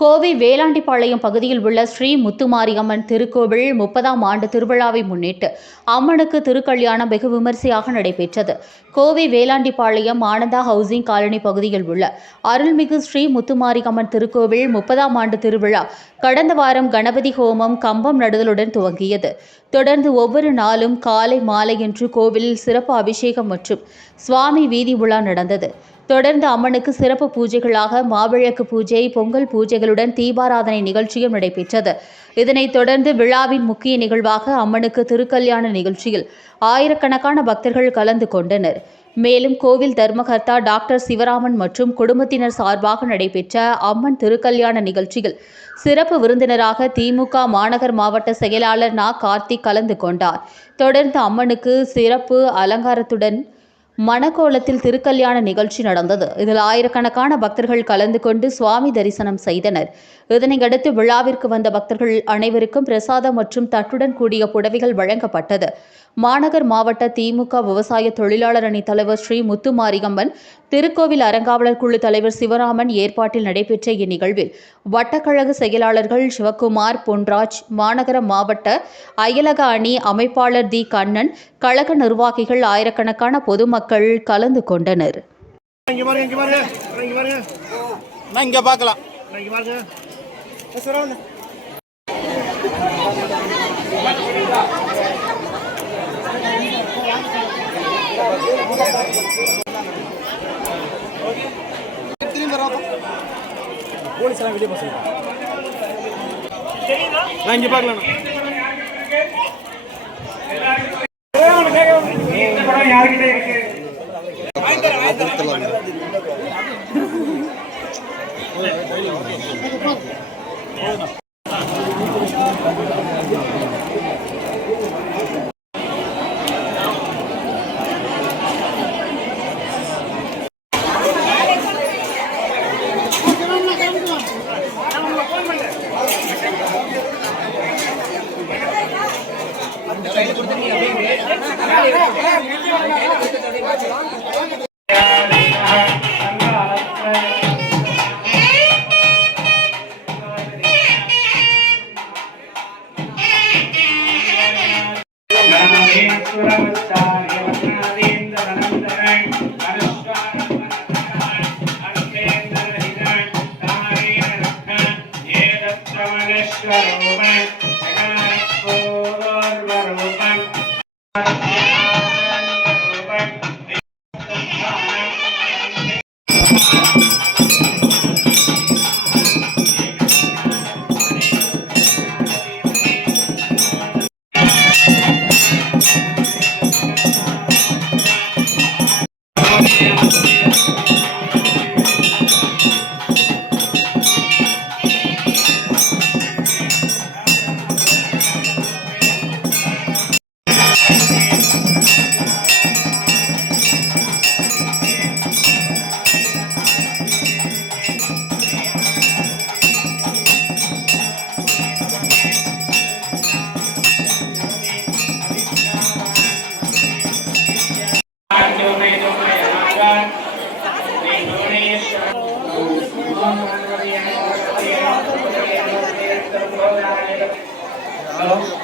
கோவை வேளாண்டிபாளையம் பகுதியில் உள்ள ஸ்ரீ முத்துமாரியம்மன் திருக்கோவில் 30ஆம் ஆண்டு திருவிழாவை முன்னிட்டு அம்மனுக்கு திருக்கல்யாணம் வெகு விமரிசையாக நடைபெற்றது. கோவை வேளாண்டிபாளையம் ஆனந்தா ஹவுசிங் காலனி பகுதியில் உள்ள அருள்மிகு ஸ்ரீ முத்துமாரியம்மன் திருக்கோவில் 30ஆம் ஆண்டு திருவிழா கடந்த வாரம் கணபதி ஹோமம், கம்பம் நடுதலுடன் துவங்கியது. தொடர்ந்து ஒவ்வொரு நாளும் காலை மாலை என்று கோவிலில் சிறப்பு அபிஷேகம் மற்றும் சுவாமி வீதி உலா நடந்தது. தொடர்ந்து அம்மனுக்கு சிறப்பு பூஜைகளாக மாவிளக்கு பூஜை, பொங்கல் பூஜைகளுடன் தீபாராதனை நிகழ்ச்சியும் நடைபெற்றது. இதனைத் தொடர்ந்து விழாவின் முக்கிய நிகழ்வாக அம்மனுக்கு திருக்கல்யாண நிகழ்ச்சியில் ஆயிரக்கணக்கான பக்தர்கள் கலந்து கொண்டனர். மேலும் கோவில் தர்மகர்த்தா டாக்டர் சிவராமன் மற்றும் குடும்பத்தினர் சார்பாக நடைபெற்ற அம்மன் திருக்கல்யாண நிகழ்ச்சியில் சிறப்பு விருந்தினராக திமுக மாநகர் மாவட்ட செயலாளர் நா. கார்த்திக் கலந்து கொண்டார். தொடர்ந்து அம்மனுக்கு சிறப்பு அலங்காரத்துடன் மணக்கோலத்தில் திருக்கல்யாண நிகழ்ச்சி நடந்தது. இதில் ஆயிரக்கணக்கான பக்தர்கள் கலந்து கொண்டு சுவாமி தரிசனம் செய்தனர். இதனையடுத்து விழாவிற்கு வந்த பக்தர்கள் அனைவருக்கும் பிரசாதம் மற்றும் தட்டுடன் கூடிய புடவைகள் வழங்கப்பட்டது. மாநகர் மாவட்ட திமுக விவசாய தொழிலாளர் அணி தலைவர் ஸ்ரீ முத்துமாரியம்மன் திருக்கோவில் அறங்காவலர் குழு தலைவர் சிவராமன் ஏற்பாட்டில் நடைபெற்ற இந்நிகழ்வில் வட்டக்கழக செயலாளர்கள் சிவக்குமார், பொன்ராஜ், மாநகர மாவட்ட அயலக அணி அமைப்பாளர் தி. கண்ணன், கழக நிர்வாகிகள், ஆயிரக்கணக்கான பொதுமக்கள் கலந்து கொண்டனர். போலீஸ்லாம் வெளியே போக சொல்லுங்க. நான் இங்கே பார்க்கலாம். யாருக்கிட்ட இருக்கு?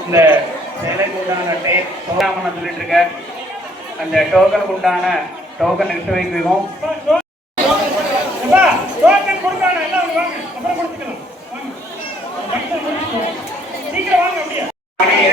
இந்த சேலைக்கு உண்டான டோக்கன் சொல்லிட்டு இருக்க அந்த டோக்கனுக்கு உண்டான டோக்கன் எடுத்து வைக்கிறோம். டோக்கன் கொடுக்கான எல்லாம் வாங்க, அப்புறம் கொடுத்துக்கலாம். சீக்கிரம் வாங்க. அப்படியே